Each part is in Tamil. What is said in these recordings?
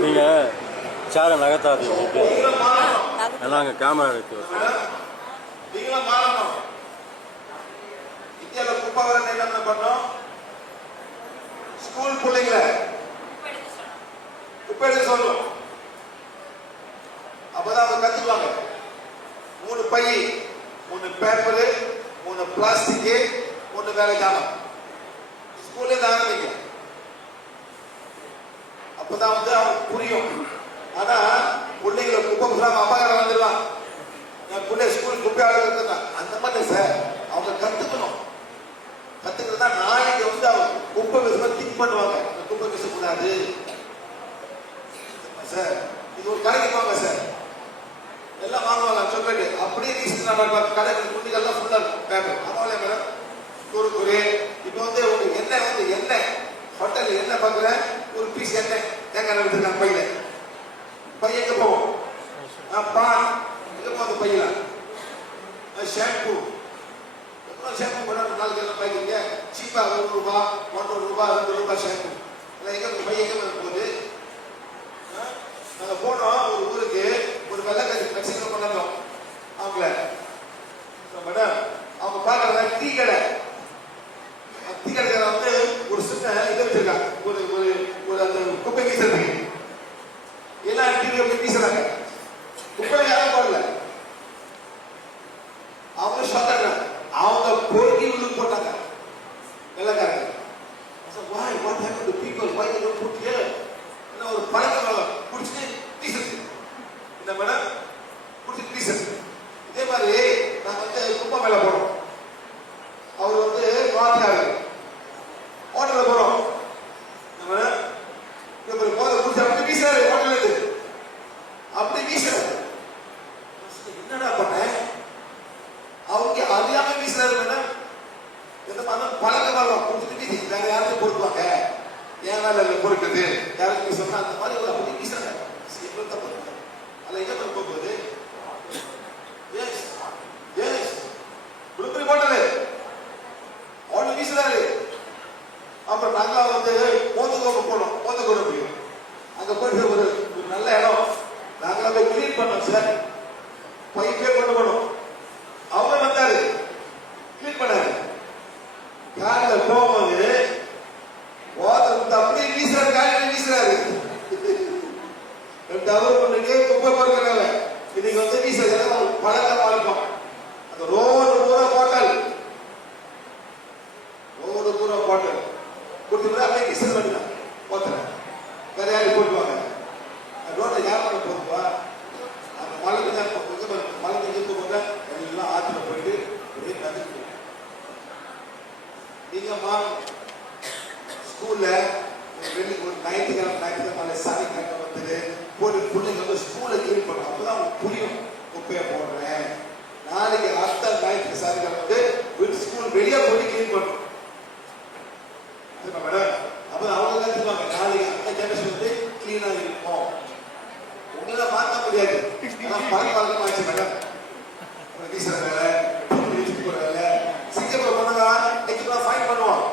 நீங்கள் சேரை நகர்த்தாதீங்க, ஏன்னா அங்கே கேமரா இருக்கு. இந்தியாவில் குப்பை வர என்ன பண்ணோம்? ஸ்கூல் பிள்ளைங்களை குப்பை எடுக்க சொல்லணும். அப்பதான் அவங்க கத்துக்குவாங்க. 3 பை, 3 பேப்பரு, 3 பிளாஸ்டிக்கு, 1 வேலை ஜானம். ஸ்கூல்ல இருந்து ஆரம்பிங்க. அப்பதான் அவங்க புரியும். ஆனா பிள்ளைங்களை குப்பை புறாம அப்பாக்கார வந்துடுவான். நான் பிள்ளை ஸ்கூல் குப்பை ஆளுங்க அந்த மாதிரி சார் அவங்க கத்துக்கணும். கத்துக்கிறதா நாளைக்கு அவங்க குப்பை விஷயமா திங்க் பண்ணுவாங்க. குப்பை வீசக்கூடாது சார். இது ஒரு கடைக்கு வாங்க சார், எல்லாம் வாங்குவாங்க சொல்லிட்டு அப்படியே ரீசன் கடைக்கு குட்டிகள்லாம் ஃபுல்லா பேப்பர் அவ்வளோ மேடம் குறுக்குறு. இப்போ உங்களுக்கு எண்ணெய் ஹோட்டல் எண்ணெய் பார்க்குறேன், ஒரு பீஸ் எண்ணெய் தேங்காய் எடுத்துருக்காங்க பையில. பை எங்க போவோம்? பான் எங்க போகுது பையில? ஷாம்பு எவ்வளோ ஷாம்பு கூட நாளைக்கு எல்லாம் பாய்க்கிறீங்க சீப்பா. 1 ரூபா 1 ரூபா 2 ரூபா ஷாம்பு எல்லாம் எங்க பை எங்க போகுது? நாங்கள் போனோம் ஒரு ஊருக்கு, ஒரு வெள்ளக்காரி மெக்சிகோ பண்ணோம். அவங்கள மேடம் அவங்க பார்க்கறதா டீ கடை. டீ கடைக்கார ஒரு சின்ன இதை வச்சிருக்காங்க, ஒரு ஒரு ஒரு அந்த குப்பை வீசுறதுக்கு. எல்லாம் டீ போய் வீசுறாங்க. குப்பை யாரும் போடல, அவங்க சொன்னாங்க. அவங்க பொறுக்கி உள்ள போட்டாங்க வெள்ளக்காரங்க. Why? What happened to people? Why they don't put here? ஒரு பழக்கம் குடிச்சுட்டு வீசுறது. இந்த மேடம் குடிச்சுட்டு வீசுறது. இதே மாதிரி நாங்க குப்பை மேல போறோம். அவர் வாத்தியாரு ஹோட்டல்ல போறோம். நம்ம ஒரு போதை குடிச்சு அப்படி வீசுறாரு. ஹோட்டல் இருக்கு அப்படி வீசுறாரு. என்னடா பண்ண? அவங்க அறியாம வீசுறாரு மேடம். இந்த மாதிரி பழக்கமாக குடிச்சுட்டு வீசி வேற யாரும் பொறுக்குவாங்க. ஏன் வேலை பொறுக்குது யாருக்கு சொன்னா அந்த மாதிரி அப்படி வீசுறாங்க. தப்பு அதில் என்ன பண்ண போகுது? விழுப்புரி போட்டது அவனு வீசுறாரு. அப்புறம் நாங்க பைப்பே கொண்டு போகணும். அவர் வந்தாரு, கிளீன் பண்ணாரு. காலையில போகும்போது வாட்டர் அப்படியே வீசுறாரு, காலையில வீசுறாரு. 2 ஹவர் பண்ணிட்டு குப்பை பொறுக்கிறாங்க. இன்னைக்கு வந்து வீசுறது பழக்கமா இருக்கும். அந்த ரோடு பூரா பாட்டல், ரோடு பூரா பாட்டல் கொடுத்துட்டு அப்படியே கிசல் பண்ணிடலாம். போத்துறேன் வேற யாரும் போட்டுவாங்க. ரோட்டை யார் பண்ண போதுப்பா? அந்த மழை மழை நிற்கும் போது எல்லாம் ஆற்றுல போயிட்டு அப்படியே நதிக்கு நீங்கம்மா ஸ்கூல்ல ஒரு ஞாயிற்றுக்கிழமை சனிக்கிழமை வந்துட்டு போட்டு பிள்ளைங்க வந்து ஸ்கூலை கிளீன் பண்ணும். அப்பதான் உங்களுக்கு புரியும், குப்பையை போடுறேன். நாளைக்கு அடுத்த ஞாயிற்று சனிக்கிழமை வந்து வீட்டு ஸ்கூல் வெளியே போட்டு கிளீன் பண்ணும் மேடம். அப்ப அவங்க கற்றுப்பாங்க, நாளைக்கு அந்த ஜெனரேஷன் வந்து கிளீனா இருக்கும். உங்களை மாற்ற முடியாது. பழக்கம் ஆச்சு மேடம். வீசுற வேலை, வீட்டுக்கு போற வேலை. சிங்கப்பூர் போனாங்க, ஃபைன் பண்ணுவான்.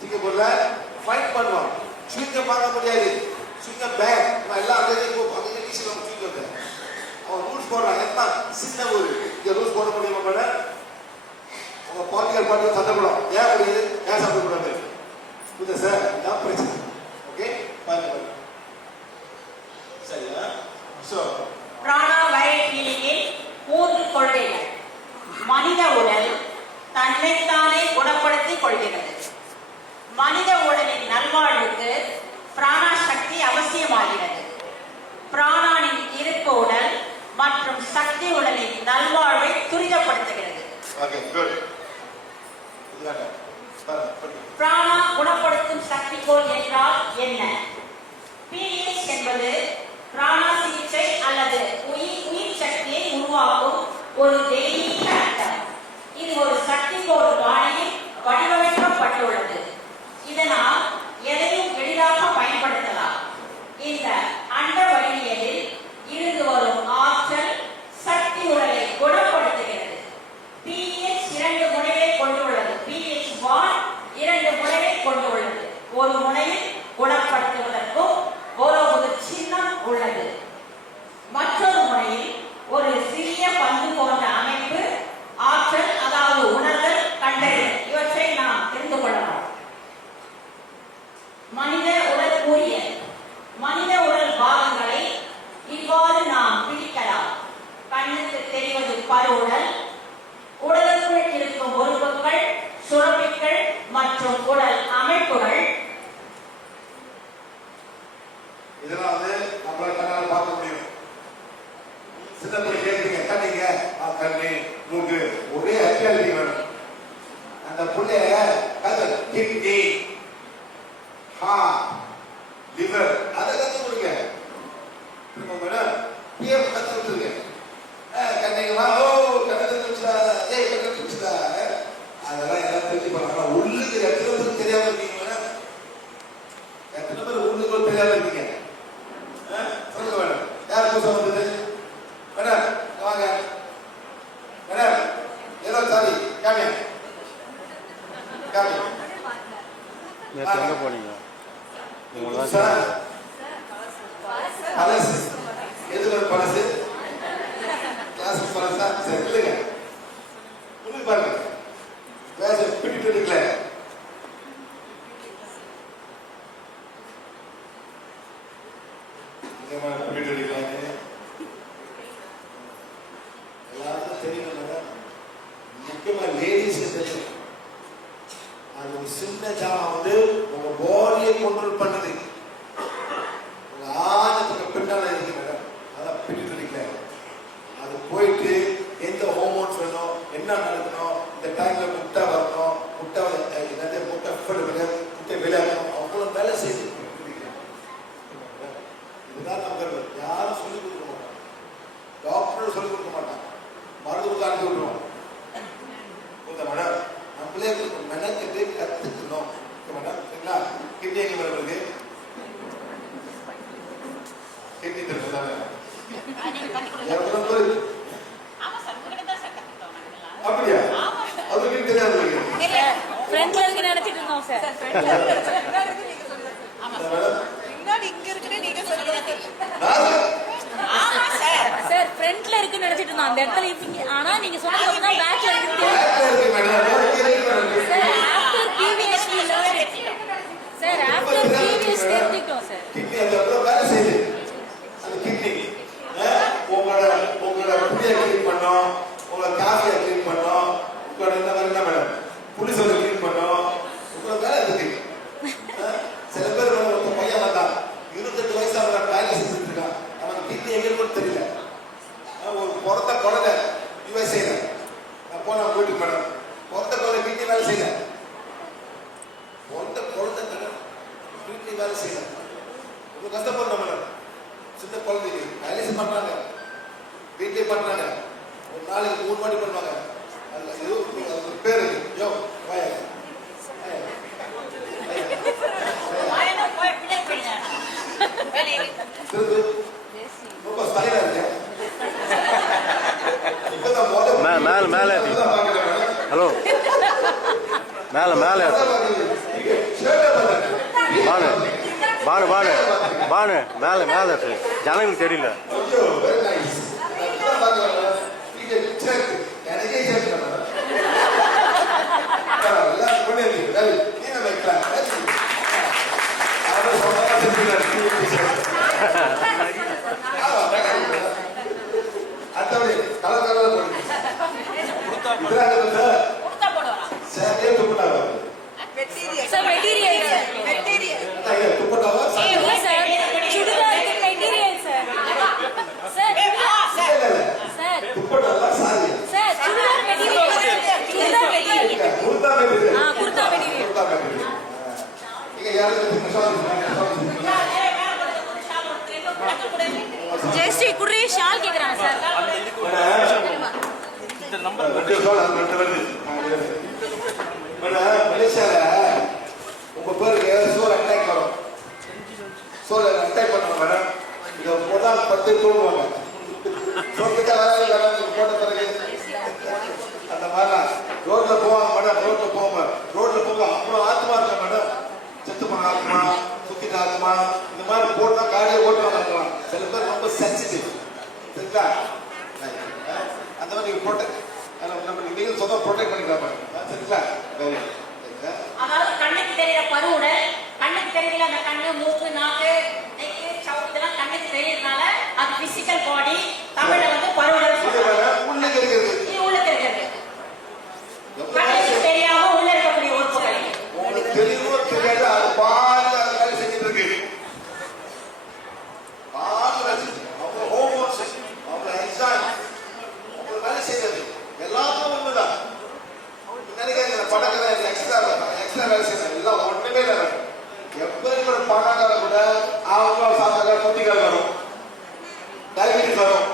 சிங்கப்பூர்ல ஃபைன் பண்ணுவான். சுவிங்க பார்க்க முடியாது, சுவிங்க பேக் எல்லாம் அங்கே வீசுவாங்க. சுவிங்க அவன் ரூல்ஸ் போடுறான். என்ன சின்ன ஊர், இங்க ரூல்ஸ் போட முடியுமா மேடம்? உங்க பாலியல் பாட்டு சட்டப்படும். ஏன் முடியாது? ஏன் சாப்பிடக்கூடாது? புரியுதா சார்? இதான் பிரச்சனை. ஓகே, பாருங்க. சரியா? சோ பிராணா வைரஸ் ஹீலிங்கில் 3 கொள்கைகள். மனித உடல் தன்னைத்தானே குணப்படுத்திக் கொள்கிறது. மனித உடலின் நல்வாழ்வுக்கு பிராணா சக்தி அவசியமாகிறது. பிராணானின் இருப்பு உடல் மற்றும் சக்தி உடலின் நல்வாழ்வை துரிதப்படுத்துகிறது. பிராணா குணப்படுத்தும் சக்திகோள் என்றால் என்ன? PH என்பது பிராணா சிகிச்சை அல்லது உயிர் சக்தியை உருவாக்கும் ஒரு தெய்வீக அர்த்தம். இது ஒரு சக்திகோள் பாணியில் வடிவமைக்கப்பட்டுள்ளது. இதனால் எதையும் எளிதாக பயன்படுத்தலாம். இந்த அண்ட வடிவியலில் இருந்து வரும் ஆற்றல் சக்தி உடலை குணப்படுத்துகிறது. PH 2 முனைகளை கொண்டுள்ளது. PH1 2 முனைகளை கொண்டுள்ளது. ஒரு முனையில் குணப்படுத்துவதற்கும் ஒரு சின்னம் உள்ளது. மற்றொரு முறையில் ஒரு சிறிய பந்து போன்ற அமைப்பு, ஆற்றல், அதாவது உணர்தல், கண்டறிதல், இவற்றை நாம் தெரிந்து கொள்ளலாம். மனித உடல் கூறியல். மனித உடல் பாகங்களை இவ்வாறு நாம் பிரிக்கலாம். கண்ணுக்கு தெரிவது பருவுடல், உடலுக்குள் இருக்கும் உறுப்புகள், சுரப்பிகள் மற்றும் உடல் அமைப்புகள். இதெல்லாம் வந்து நம்மளால கண்ணால பார்க்க முடியும். சின்ன பிள்ளை கேட்குறீங்க, கண்ணீங்க கண்ணு மூக்கு ஒரே அத்தியாவசியம் வேணும். அந்த பிள்ளைய கிட்னி, ஹார்ட், லிவர் அதை கற்று கொடுங்க. மேடம் பிஎம் கற்று கொடுத்துருங்க. கண்ணீங்களா? ஓ கண்ணு தெரிஞ்சுடா, ஏய் கண்ணு தெரிஞ்சுடா. அதெல்லாம் எல்லாம் தெரிஞ்சு பண்ணாங்க. உள்ளுக்கு எத்தனை பேருக்கு தெரியாம இருக்கீங்க மேடம்? எத்தனை பேர் உள்ளுக்குள்ள தெரியாம இருக்கீங்க? சொல்லுங்க மேடம். யார் புதுசாக வந்தது? மேடம் வாங்க மேடம். ஏதோ சாரி காமியா காமி. நேற்று எங்கே போனீங்க? பழசு எதுல பழசு? கிளாஸ் பழசா? சரி இல்லைங்க, உங்களுக்கு பாருங்க கிளாஸ் பிடிட்டு இருக்குல்ல. பிடிட்டு இருக்கலாம். எல்லாருக்கும் தெரியும் மேடம். முக்கியமா லேடிஸ் தெரியும். அது ஒரு சின்ன ஜாமான் வந்து உங்க பாடியை கண்ட்ரோல் பண்ணுது. உங்க ஆழத்துக்கு பின்னால இருக்கு மேடம். அதான் பிடிட்டு. அது போயிட்டு எந்த ஹோமோன்ஸ் வேணும், என்ன நடக்கணும், இந்த டைம்ல முட்டை வரணும், முட்டை முட்டை விளையாடணும், அவ்வளோ வேலை செய்து இதுதான் நம்ம யாரும் சொல்லிக் கொடுக்க மாட்டாங்க. டாக்டரும் சொல்லிக் கொடுக்க மாட்டாங்க. மருத்துவத்தை அனுப்பி விட்டுருவோம். மேடம் நம்மளே மெனக்கிட்டு கத்துக்கணும் மேடம். சரிங்களா? கிட்னி எங்க மேடம் இருக்கு? கிட்னி தெரியும் தானே? அப்படியா? அது தெரியாது. ஃப்ரெண்ட்ல இருக்கு நினைச்சிட்டு இருக்கோம் சார். மேடம் இங்க இருக்குன்னு நீங்க சொல்லுங்க. ஆமா சார். சார் ஃப்ரண்ட்ல இருக்குன்னு நினைச்சிட்டு இருந்தோம் அந்த இடத்துல இருக்கீங்க. ஆனா நீங்க சொன்னது தான் பேக்ல இருக்கு. Sir after PVS sir after PVS தெரிஞ்சுக்கிட்டோம் சார். கிட்னி அந்த இடத்துல வேலை செய்யுது. அந்த கிட்னி உங்களோட புளியை க்ளீன் பண்ணோம், உங்களோட காஃபியை க்ளீன் பண்ணோம், உங்களோட என்ன மாதிரி என்ன மேடம் புளிசோரை க்ளீன் பண்ணோம், உங்களோட வேலை இருக்கு. சில பேர் ஒரு பையன் வந்தான் 28 வயசு அவன் வேலை செஞ்சுட்டு இருக்கான். அவன் கிட்னி எங்கே கூட தெரியல. ஒரு பிறந்த குழந்தை யுஎஸ்ஏல நான் போன வீட்டுக்கு மேடம் பிறந்த குழந்தை கிட்னி வேலை செய்யல. பிறந்த குழந்தை கிட்னி வேலை செய்யல. ரொம்ப கஷ்டப்படுறோம் மேடம். சின்ன குழந்தைக்கு டயாலிசிஸ் பண்றாங்க, வீட்லயே பண்றாங்க. ஒரு நாளைக்கு 3 வாட்டி பண்ணுவாங்க. அதுல ஏதோ ஒரு பேர் இருக்கு. யோ வாயா ரொம்ப ஸ்டைலா இருக்கு. மேலே ஹலோ மேலே பானு மேலே ஜனங்களுக்கு தெரியல. சார் மெட்டீரியல் ஜெயஸ்ரீ குர்ரி ஷால் கேக்குறாங்க சார். இந்த நம்பர் மலேசியால உங்க பேருக்கு சோல் அட்டாக் வரும். சோல் அட்டாக் பண்ணுவாங்க மேடம். இதை முதல் 10 தூங்குவாங்க. சோத்துக்கு வராது போட்ட பிறகு அந்த மாதிரிலாம் ரோட்ல போவாங்க மேடம். ரோட்ல போங்க அவ்வளோ ஆத்மா இருக்கா மேடம். செத்து போன ஆத்மா, சுத்திட்ட ஆத்மா, இந்த மாதிரி போட்டா காடியை ஓட்டுவாங்க. சில பேர் ரொம்ப சென்சிட்டிவ் சரிங்களா? அந்த மாதிரி நீங்க ப்ரொடெக்ட் நீங்க சொந்தம் ப்ரொடெக்ட் பண்ணிக்கலாம் சரிங்களா? அதாவது கண்ணுக்கு தெரியுற பருவுடல், கண்ணுக்கு தெரியல அந்த கண்ணு, மூக்கு, நாக்கு, நெக்கு, சவுத்து எல்லாம் கண்ணுக்கு தெரியறதுனால அது பிசிக்கல் பாடி. தமிழ்ல வந்து பருவுடல் சொல்றாங்க. உள்ளே இருக்கிறது இது உள்ள தெரிகிறது. கண்ணுக்கு தெரியாம உள்ள இருக்கக்கூடிய உறுப்புகள் உங்களுக்கு தெரியுமோ தெரியாது அது பாதி அது வேலை செஞ்சுட்டு இருக்கு. அவங்க ஹோமோன்ஸ், அவங்க என்சைம், அவங்க வேலை செய்யறது எல்லாமே ஒண்ணுதான். நினைக்காத பணக்கார எக்ஸ்ட்ரா வேலை செய்யறது எல்லாம் ஒண்ணுமே இல்லை. எப்போ பணக்கார கூட அவங்க சாப்பிட்ற குட்டிகள் வரும், டயபிட்டிஸ் வரும்,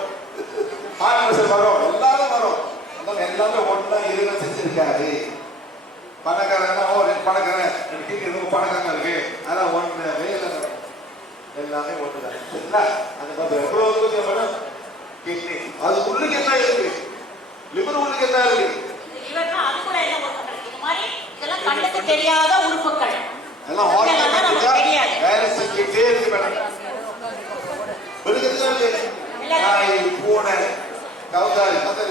ஹார்ட் பிரஷர் வரும், எல்லாமே வரும். எல்லாமே ஒண்ணா இருக்க செஞ்சிருக்காரு. பணக்காரன் பணக்காரன் பணக்காரன் இருக்கு. அதான் ஒண்ணு வேலை எல்லாமே ஒண்ணுதான் சரிங்களா? அந்த மாதிரி எவ்வளவு கிட்னி அது உள்ளுக்கு என்ன இருக்கு, லிவர் உள்ளுக்கு என்ன இருக்கு, அது கூட என்ன உறுப்புகள் இது மாதிரி இதெல்லாம் கண்ணுக்கு தெரியாத உறுப்புகள் எல்லாம் வேலை செஞ்சுட்டே இருக்கு மேடம். நாய், பூனை, கவுதாரி சும்மா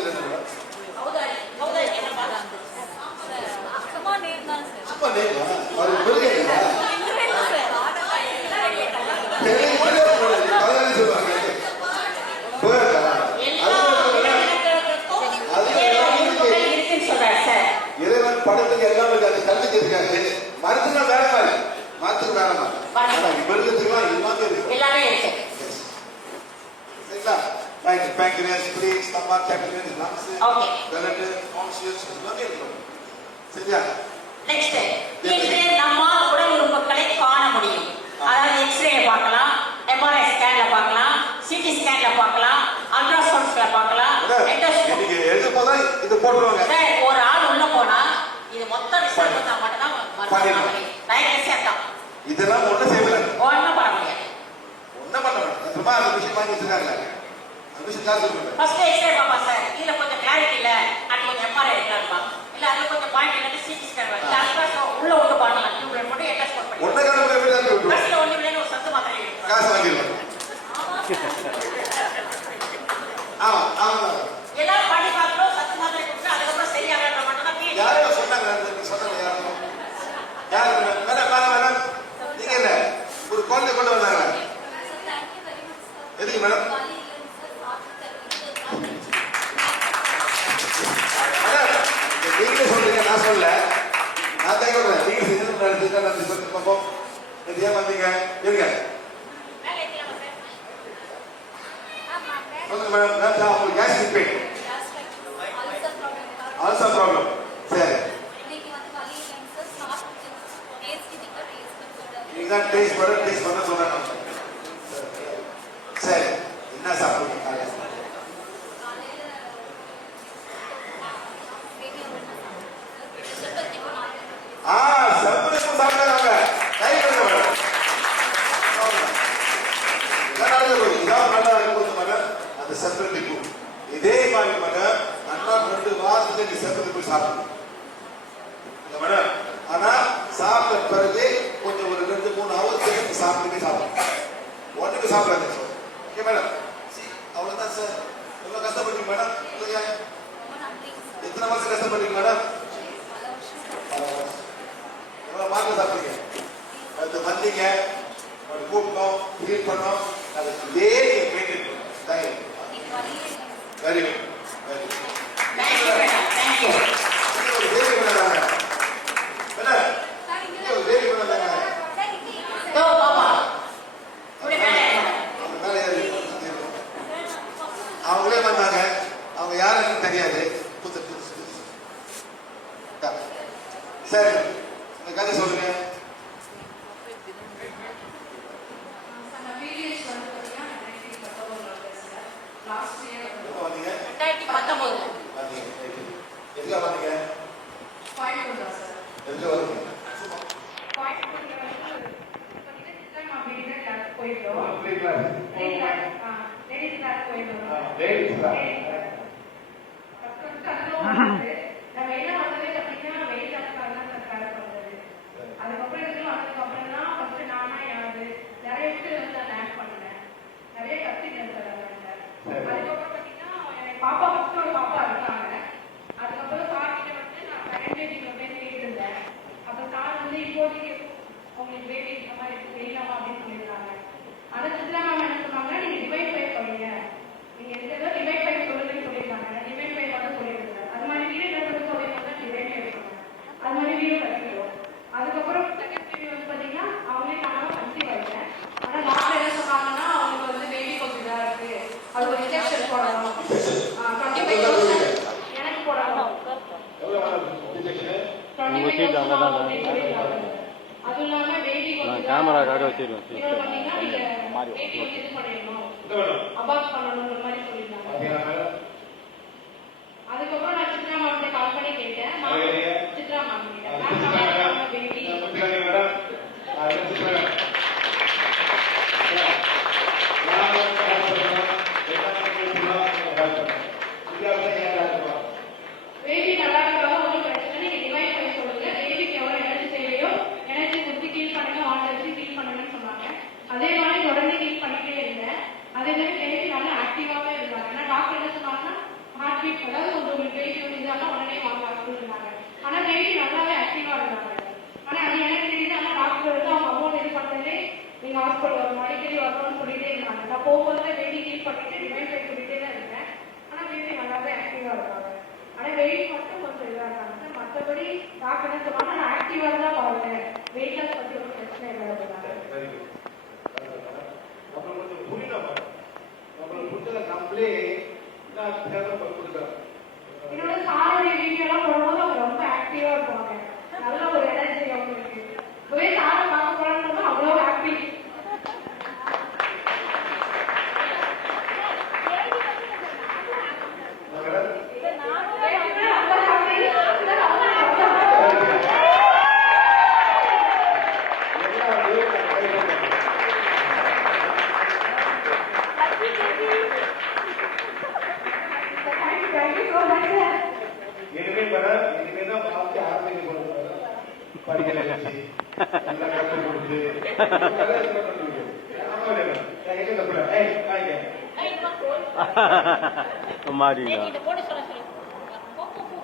இறைவன் படத்துக்கு எல்லாம் இருக்காது, கல்விக்கு இருக்காது, மருத்துவம் வேற மாதிரி, மருத்துவம் வேற மாதிரி, மிருகத்துக்குலாம் எல்லாமே இருக்கு சரிங்களா? Pancreas, spleen, stomach, capillaries, lungs, gullet, conscious எல்லாமே இருக்கு சரியா? நெக்ஸ்ட் இன்று நம்மால் உடல் உறுப்புகளை காண முடியும். அதாவது எக்ஸ்ரே பார்க்கலாம், எம்ஆர்ஐ ஸ்கேன்ல பார்க்கலாம், சிடி ஸ்கேன்ல பார்க்கலாம், அல்ட்ராசவுண்ட்ஸ்ல பார்க்கலாம், இன்னைக்கு எழுத போதா இது போடுவாங்க. சார் ஒரு ஆள் உள்ள போனா இது மொத்த ரிசல்ட் வந்தா மட்டும் தான் பண்ணலாம். ரைட் செட்டப் இதெல்லாம் ஒண்ணு செய்யல, ஒண்ணும் பண்ண முடியாது. ஒண்ணும் பண்ண முடியாது. சும்மா அந்த விஷயம் வாங்கி வச்சிருக்காங்க. அந்த விஷயம் தான் சொல்லுங்க. ஃபர்ஸ்ட் எக்ஸ்ரே பாப்பா சார். இதுல கொஞ்சம் கிளாரிட்டி இல்ல, அது கொஞ்சம் எம்ஆர்ஐ எடுத்துப்பா. இல்ல அது கொஞ்சம் பாயிண்ட் இல்ல சிடி ஸ்கேன் வர. அல்ட்ராசவுண்ட் உள்ள விட்டு பார்க்கலாம். டியூப்லைட் மட்டும் எட்டஸ்ட் பண்ணி. ஒண்ணே காரணம் எப்படி தான் சொல்றோம். ஃபர்ஸ்ட் ஒண்ணு இல்ல ஒரு சத்து மாத்திரை காசு வாங்கிடலாம். ஆமா எல்லாம் பண்ணி பார்க்கணும், சத்து மாத்திரை கொடுத்து அதுக்கப்புறம் சரியாகற மட்டும் தான் PhD. யாரோ சொன்னாங்க, சொன்னாங்க யாரோ. யாரு மேடம் மேடம் நீங்க இல்ல ஒரு குழந்தை கொண்டு வந்தாங்க. எதுக்கு மேடம்? நீங்களே சொல்றீங்க, நான் சொல்லல. நான் தான் சொல்றேன். நீங்க செஞ்சு நன்றி சொல்லி பார்ப்போம். இது ஏன் வந்தீங்க? இருங்க. மேல ஏத்திடலாமா சார்? சொல்லுங்க மேடம். நான் உங்களுக்கு கேஸ் ரிப்பேர். Also problem. சரி. நீங்க டேஸ்ட் பண்ண சொன்னாங்க. சரி. என்ன சாப்பிடுங்க காலையில? செப்பலுக்கும் சாப்பிட்டாங்க. கை கொடுங்க மேடம். இதான் நல்லா இருக்கும் மேடம். அந்த செப்பலுக்கு இதே மாதிரி மேடம் அண்ணா 2 வாரத்துல நீ செப்பலுக்கு சாப்பிடணும் மேடம். ஆனா சாப்பிட்ட பிறகு கொஞ்சம் ஒரு 2-3 ஹவர்ஸ் சாப்பிட்டுமே சாப்பிடணும். ஒன்றுக்கு சாப்பிடாது. Okay madam. அவ்வளவுதான் சார். எவ்வளவு கஷ்டப்பட்டீங்க மேடம்? எத்தனை வருஷம் கஷ்டப்பட்டீங்க மேடம்? எவ்வளவு மார்க் சாப்பிட்டீங்க? அது வந்தீங்க, கூப்பிட்டோம், ஃபீல் பண்ணோம், அது இதே மெயின்டைன் பண்ணும். Very good. Thank you madam. Thank you. ஒரு பேபி பண்ணாங்க மேடம். ஒரு பேபி பண்ணாங்க. தோ பாப்பா. உடனே மேல ஏறுங்க. அவங்க மேலே ஏறி அவங்களே வந்தாங்க. அவங்க யாருன்னு தெரியாது. சரி, இந்த கதை சொல்லுங்க. எப்போ வந்தீங்க? 2019. வந்தீங்க. எதுக்காக வந்தீங்க? எதுக்கு வந்தீங்க? பாப்பா ஃபர்ஸ்ட் ஒரு பாப்பா இருக்காங்க. அதுக்கப்புறம் சார் கிட்ட வந்து நான் கரண்ட் பேபிக்கு வந்து கேட்டிருந்தேன். அப்ப சார் வந்து இப்போதைக்கு உங்களுக்கு பேபி இந்த மாதிரி செய்யலாமா அப்படின்னு சொல்லியிருந்தாங்க. ஆனா சித்ரா மேம் என்ன சொன்னாங்க, நீங்க டிவைட் பை பண்ணுங்க, நீங்க எந்த டிவைட் பை சொல்லுங்கன்னு சொல்லியிருந்தாங்க. டிவைட் பை மட்டும் சொல்லியிருந்தாங்க. அது மாதிரி வீடு கட்டுறது சொல்லியிருந்தாங்க, டிவைட் பை பண்ணுங்க. அது மாதிரி வீடு கட்டிக்கிறோம். அதுக்கப்புறம் செகண்ட் பேபி வந்து பாத்தீங்கன்னா அவங்களே நானும் கன்சீவ் ஆயிட்டேன். ஆனா டாக்டர் என்ன சொன்னாங்கன்னா அவங்களுக்கு வந்து பேபி கொஞ்சம் இதா இருக்கு, அது ஒரு இன்ஜெக்ஷன் போடணும். 25,000 எனக்கு போடணும். எவ்வளவு மேடம் இன்ஜெக்ஷன்? 25,000 அப்படின்னு சொல்லியிருக்காங்க. அது இல்லாம பேபி கொஞ்சம் கேமரா கார்டு வச்சிருக்கோம். இன்னொரு பாத்தீங்கன்னா நீங்க பேபி வந்து இது பண்ணிடணும், அபார்ட் பண்ணணும்ன்ற மாதிரி சொல்லியிருந்தாங்க. அதுக்கப்புறம் நான் சித்ரா மேம் கால் பண்ணி கேட்டேன். சித்ரா மேம் கிட்ட பேபி பேபி நல்லா இருக்காலும் ஒன்றும் பிரச்சனை, நீங்க டிவைட் பண்ணி சொல்லுங்க, பேபிக்கு எவ்வளவு எனர்ஜி தேவையோ எனர்ஜி கொடுத்து கீழ் பண்ணுங்க, வாட்டர் வச்சு கீழ் பண்ணுங்கன்னு சொன்னாங்க. அதே மாதிரி தொடர்ந்து கீழ் பண்ணிட்டே இருந்தேன். அதே மாதிரி பேபி நல்லா ஆக்டிவாவே இருந்தாங்க. ஏன்னா டாக்டர் என்ன சொன்னாங்கன்னா ஹார்ட் பீட், அதாவது உங்களுக்கு பேபி வந்து இதானா உடனே வாங்க அப்படின்னு சொன்னாங்க. ஆனா பேபி நல்லாவே ஆக்டிவா இருந்தாங்க. ஆனா அது எனக்கு தெரியுது. ஆனா டாக்டர் வந்து அவங்க அமௌண்ட் இது பண்ணதே நீங்க ஹாஸ்பிட்டல் வரணும், அடிக்கடி வரணும்னு சொல்லிட்டே இருந்தாங்க. நான் போகும்போது பேபி கீழ் பண்ணிட்டு டிவைட் பண்ணி சொல்லிட்டே தான் இருந்தேன். ஆனா பேபி நல்லாவே ஆக்டிவா இருக்காங்க. ஆனா வெயிட் மட்டும் கொஞ்சம் இதா இருக்காங்க. மற்றபடி டாக்டர் என்ன சொன்னாங்க, நான் ஆக்டிவா தான் பாருங்க, வெயிட் லாஸ் பத்தி ஒரு பிரச்சனை இல்லை அப்படின்னாங்க. அப்புறம் கொஞ்சம் புரியல மேடம். நம்மளுக்கு புரிஞ்சதை நம்மளே கொடுக்குறோம். என்னோட சாரோடைய வீடியோ எல்லாம் போடும்போது அவங்க ரொம்ப ஆக்டிவா இருப்பாங்க. நல்ல ஒரு எனர்ஜி அவங்களுக்கு. இப்பவே சாரை பார்க்க போறாங்கன்னா அவ்வளவு ஆக்டிவ். படிக்கல வச்சு எல்லாம் கற்றுக் கொடுத்து எங்க மாறிடா இந்த போட்டு சொல்ல சொல்லு போ போ போ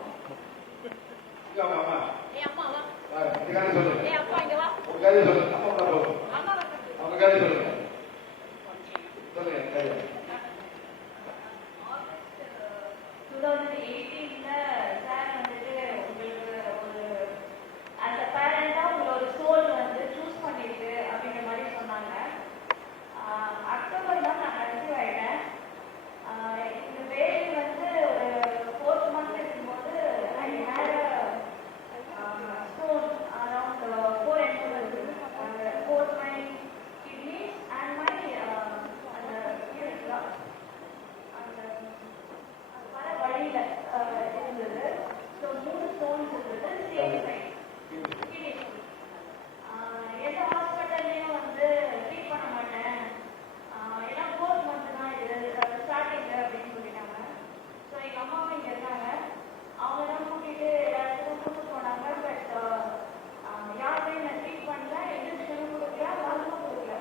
இங்க வாங்க அம்மா. ஏய் அம்மா வா வா, இந்த காரியம் சொல்லு. ஏய் அப்பா இங்க வா ஒரு காரியம் சொல்லு. அம்மா கூட போ. அம்மா வா அவங்க காரியம் சொல்லுங்க. சொல்லுங்க காரியம். 2018ல சார் வந்துட்டு உங்களுக்கு ஒரு அந்த பேரண்டா உங்களை ஒரு ஸ்கூல் வந்து சூஸ் பண்ணிருக்கு அப்படின்ற மாதிரி சொன்னாங்க. அக்டோபர் தான் நான் கன்சீவ் ஆயிட்டேன். இந்த பேபி வந்து ஒரு 4th month இருக்கும்போது I had stone around 4 mm both my kidneys and my அந்த urethra அந்த வர வழியில இருந்தது. ஸோ 3 ஸ்டோன்ஸ் இருந்தது சேம் சைஸ். எந்த ஹாஸ்பிட்டல்லையும் வந்து ட்ரீட் பண்ண மாட்டேன், ஏன்னா 4th month தான் இது ஸ்டார்டிங் அப்படின்னு சொல்லிட்டாங்க. ஸோ எங்கள் அம்மாவும் இங்கே இருக்காங்க, அவங்க தான் கூட்டிகிட்டு எல்லாத்துக்கும் கூட்டு போனாங்க. பட் யாருமே என்ன ட்ரீட் பண்ணல, இன்ஜெக்ஷனும் கொடுக்கல, மருந்தும் கொடுக்கல.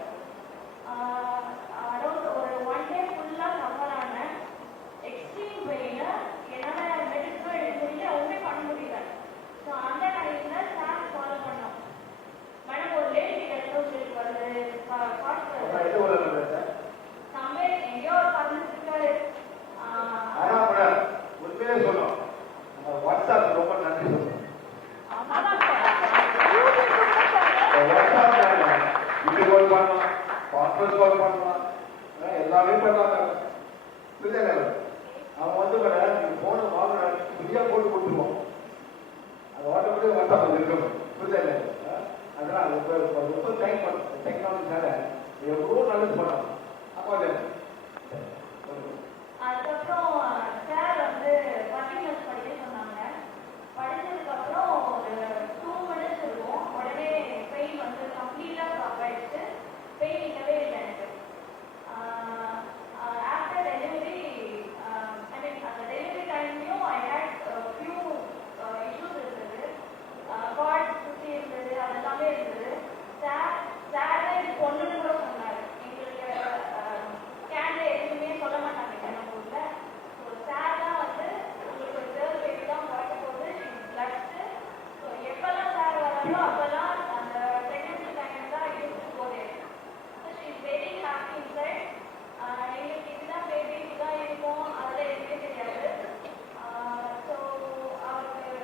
அரௌண்ட் ஒரு 1 day ஃபுல்லாக சஃபர் ஆனேன். எக்ஸ்ட்ரீம் வெயில என்னால் மெடிசனும் எடுக்க முடியல, ஒன்றுமே பண்ண முடியல. ஸோ அந்த டைமில் சார் ஃபாலோ பண்ணோம். மேடம் ஒரு லேடி உங்களுக்கு வருது அம்மா, எது ஒரு நடந்தது? சமையல் எங்கேயோ ஒரு பறந்துருக்காரு. ஆனா கூட உண்மையே சொல்லும். நம்ம வாட்ஸ்அப் ரொம்ப நன்றி சொல்லுங்க. வாட்ஸ்அப் வீடியோ கால் பண்ணலாம், கான்ஃபரன்ஸ் கால் பண்ணலாம், எல்லாமே பண்ணலாம். புரியல, அவன் வந்து நீங்க போன வாங்க ஃப்ரீயா போட்டு கொடுத்துருவோம். அது வாட்டப்படியே வாட்ஸ்அப் இருக்கணும். புரியல, அதெல்லாம் ரொம்ப டைம் பண்ணும் டெக்னாலஜினால எவ்வளோ நல்லது பண்ணலாம். அப்போ அதுக்கப்புறம் சார் வந்து பர்டிகுலர்ஸ் படிக்க சொன்னாங்க. படிச்சதுக்கப்புறம் ஒரு 2 minutes இருக்கும், உடனே பெயின் வந்து கம்ப்ளீட்டாக ஸ்டாப் ஆயிடுச்சு. பெயின் இல்லவே இல்லை எனக்கு. ஆஃப்டர் டெலிவரி ஐ மீன் அந்த டெலிவரி டைம்லையும் ஐ ஹேட் ஃபியூ இஷ்யூஸ் இருந்தது. கார்ட் சுற்றி இருந்தது, அது எல்லாமே இருந்தது. சார் தான் இது பொண்ணுன்னு கூட சொன்னார். எங்களுக்கு கேன்ல எதுவுமே சொல்ல மாட்டாங்க நம்ம ஊர்ல. ஸோ சார் தான் வந்து உங்களுக்கு ஒரு தேர்ட் பேபி தான் பிறக்க போகுது, பிளட்ஸு. ஸோ எப்பெல்லாம் சார் வராங்களோ அப்பெல்லாம் அந்த ப்ரெக்னன்சி டைம் தான் யூஸ் போதே. So she is very happy inside. எங்களுக்கு இதுதான் பேபி இதுதான் இருக்கும், அதெல்லாம் எதுவுமே தெரியாது. ஸோ அவருக்கு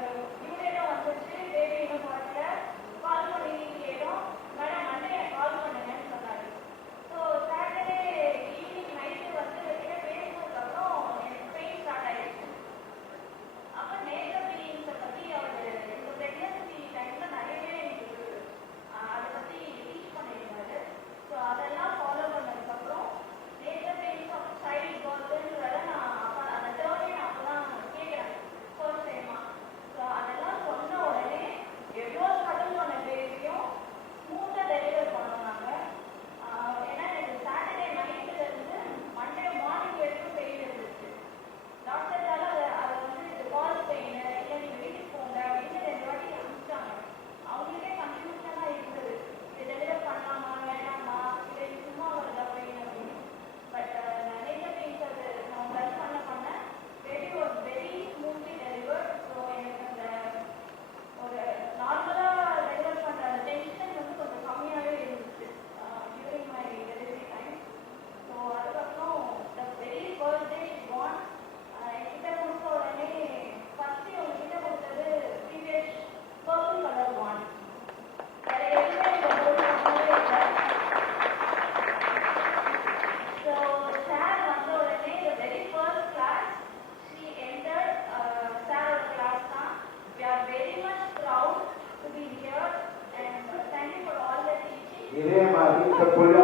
யூனிட்டும் வந்துச்சு, பேபி இன்னும் பிறக்கல. கால் பண்ணி கேட்டோம், மேடம் மண்டே கால் பண்ணுங்கன்னு சொன்னாரு. ஸோ சாட்டர்டே ஈவினிங் நைட்டு வந்து கிட்ட பேசினதுக்கப்புறம் எனக்கு பெயின் ஸ்டார்ட் ஆயிடுச்சு. அப்போ நேச்சர் ஃபீலிங்ஸை பற்றி அவர் இந்த ப்ரெக்னன்சி டைமில் நிறையவே எனக்கு அதை பற்றி டீச் பண்ணியிருந்தாரு. ஸோ அதெல்லாம் ஃபாலோ பண்ணதுக்கப்புறம் நேச்சர் ஃபீலிங்ஸ் ஆஃப் சைல்ட் பர்த்ன்றதை நான் அப்போ அந்த டேர்மே நான் அப்போ தான் கேட்குறேன் ஃபர்ஸ்ட் டைமாக. ஸோ அதெல்லாம் சொன்ன உடனே எவ்வளோ ஸ்ட்ரகிள் பண்ண பேபியும் ஸ்மூத்தாக டெலிவர் பண்ணோம் நாங்கள். ஏன்னா எனக்கு சாட்டர்டே நைட்டுலேருந்து மண்டே மார்னிங் வரைக்கும் பெயின் இருந்துச்சு. டாக்டர்ஸால அதை வந்து இது கால் பெயின், இல்லை நீங்கள் வீட்டுக்கு போங்க அப்படின்னு 2 வாட்டி அனுப்பிச்சாங்க. அவங்களுக்கே கன்ஃபியூஷனாக இருந்தது, இது டெலிவர் பண்ணலாமா வேணாமா, இல்லை இது சும்மா வருதா பெயின் அப்படின்னு. பட் நேச்சர் பெயின்ஸ் அது நம்ம ப்ளஸ் பண்ண baby was very smoothly deliver. So எனக்கு அந்த ஒரு நார்மலாக டெலிவர் பண்ணுற அந்த டென்ஷன் வந்து கொஞ்சம் கம்மியாகவே இருந்துச்சு during my delivery time. So அதுக்கப்புறம் the very first day she வான் என்கிட்ட கொடுத்த உடனே ஃபஸ்ட்டு உங்ககிட்ட கொடுத்தது ப்ரீவியஸ் பர்பிள் கலர் வான். வேறு எதுவுமே எனக்கு போட்டு இல்லை. ஸோ சார் வந்த உடனே the very first class she entered சாரோட கிளாஸ் தான். We are very much proud to be here and thank you for all the teaching. இதே மாதிரி இந்த புள்ள